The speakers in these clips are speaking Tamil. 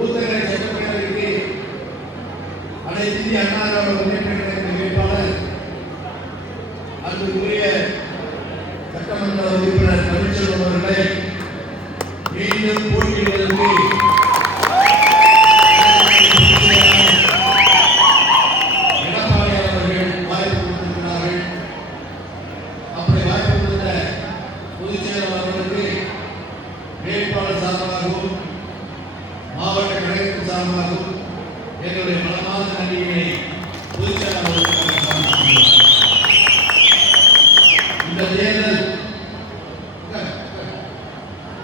ஊத்தங்கரை சட்டப்பேரவைக்கு அனைத்து இந்திய அண்ணா திராவிட முன்னேற்ற கழக வேட்பாளர் அன்புக்குரிய சட்டமன்ற உறுப்பினர் தமிழ்ச்செல்வன் அவர்களை மீண்டும் போட்டியிடுவதற்கு எடப்பாடி அவர்கள் வாய்ப்பு கொடுத்திருக்கிறார்கள். அப்படி வாய்ப்பு கொடுத்த பொதுச் செயலாளர் அவர்களுக்கு வேட்பாளர் சார்பாகவும் மாவட்ட கழகத்தின் சார்பாகவும் எங்களுடைய பலமான நன்றியினை பொதுச் செயலாளர்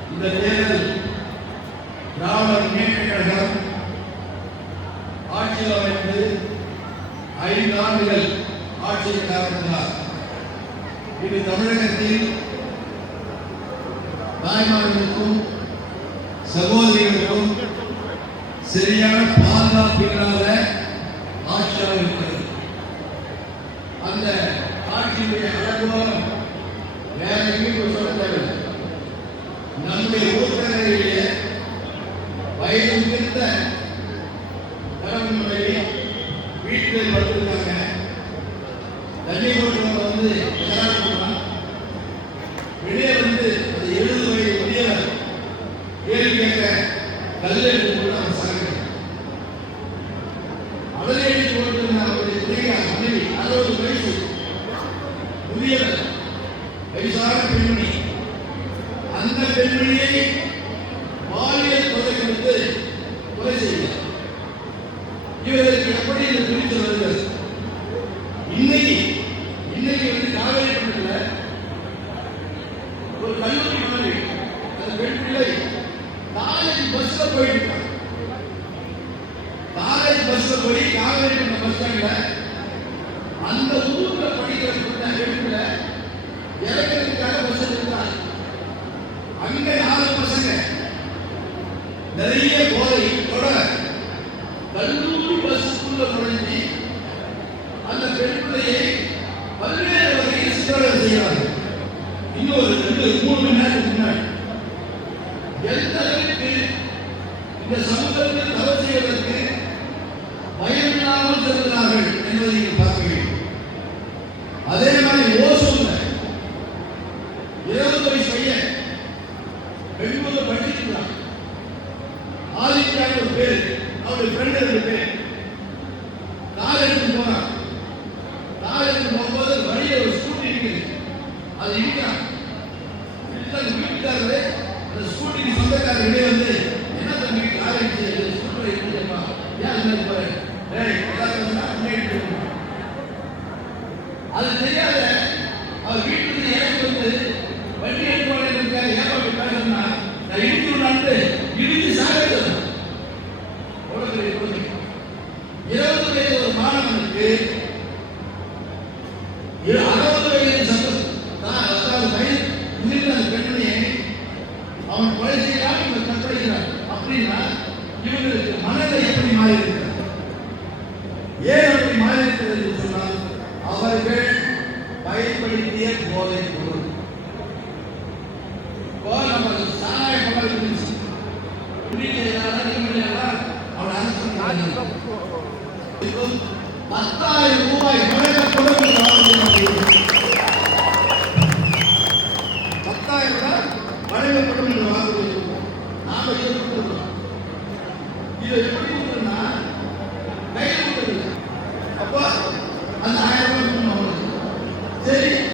இந்த தேர்தல் திராவிட முன்னேற்ற கழகம் ஆட்சியில் அமைந்து 5 ஆண்டுகள் ஆட்சியில் காரணத்தினார் இது தமிழகத்தில் தாய்மார்களுக்கும் சகோதரிகளுக்கும் சரியான பாதுகாப்பு இல்லாத ஆட்சியாக இருக்கிறது. அந்த ஆட்சியுடைய அழகுவாரம் வேற எங்கேயும் சொல்ல தேவையில்லை. நம்முடைய ஊத்தங்கரையிலே வயது முதிர்ந்த தலைமுறை வீட்டில் வந்திருக்காங்க. தண்ணி போட்டு வந்து வெளியே வந்து அந்த 70 வயது முதியவர் கேள்வி கேட்க கல் எடுத்து போட்டு அவர் சாங்க அவரை எடுத்து போட்டு அவருடைய துணையார் மனைவி 60 வயசு முதியவர் வயசான பெண்மணி. அந்த பெண்மணியை பாலியல் தொகை கொடுத்து கொலை செய்தார். இவர்களுக்கு எப்படி இந்த துணிச்சல் வருகிறது? இன்னைக்கு வந்து காவேரி பட்டத்தில் ஒரு கல்லூரி மாணவி அந்த பெண் பிள்ளை காலேஜ் பஸ்ல போயிட்டு இருக்காங்க. காலேஜ் பஸ்ல போய் காவேரி பஸ் ஸ்டாண்ட்ல அந்த ஊர்ல படிக்கிற பெண் பிள்ளை இறக்கிறதுக்காக பஸ் எடுத்தாங்க. அங்க 4 பசங்க நிறைய போதை தொட கல்லூரி பஸ்ஸுக்குள்ள நுழைஞ்சி அந்த பெண் பிள்ளையை பல்வேறு வகையில் சித்திரவதை செய்யறாங்க. இன்னொரு 2-3 மணி நேரத்துக்கு முன்னாடி எந்த அளவுக்கு இந்த சமூகத்தில் தவறு செய்வதற்கு பயமில்லாமல் செல்கிறார்கள் என்பதை நீங்கள் பார்க்க வேண்டும். அதே மாதிரி ஓசூர்ல 20 வயசு பையன் பெண்கள் படிச்சிருக்கிறான். ஆதித்யான்னு ஒரு பேர், அவருடைய ஃப்ரெண்ட் 2 பேர் கார் எடுத்து போனான். கார் எடுத்து போகும்போது வழியில் ஒரு ஸ்கூட்டி இருக்குது. அது இருக்கிறான். வீட்டுக்காரரு அந்த ஸ்கூட்டிக்கு சொந்தக்காரர் வெளியே வந்து என்ன தம்பி கார் எடுத்து ஸ்கூட்டர் எடுத்துப்பா ஏன் என்ன போறேன் அது தெரியாத அவர் வீட்டுக்கு ஏன் வந்து வண்டி எடுத்து ஏமாற்றி பேசணும்னா நான் இடிச்சுடான்ட்டு இடிச்சு சாகிறது. 20 வயது ஒரு மாணவனுக்கு 60 வயது பெண்மணியை அவன் கொலை செய்யலாம் இவன் கற்பழிக்கிறான் அப்படின்னா இவங்களுக்கு மனதை எப்படி மாறி இருக்கிறார்? ஏன் அப்படி மாறி இருக்கிறது என்று சொன்னால் அவர்கள் பயன்படுத்திய போதை பொருள். நமக்கு சாராய பகல் இருந்துச்சு. அவன் அரசு 10,000 ரூபாய் வழங்கப்படும். 10,000 ரூபாய் வழங்கப்படும் என்று வாக்குறுதி நாம ஏற்றுக்கொள்கிறோம். இது எப்படி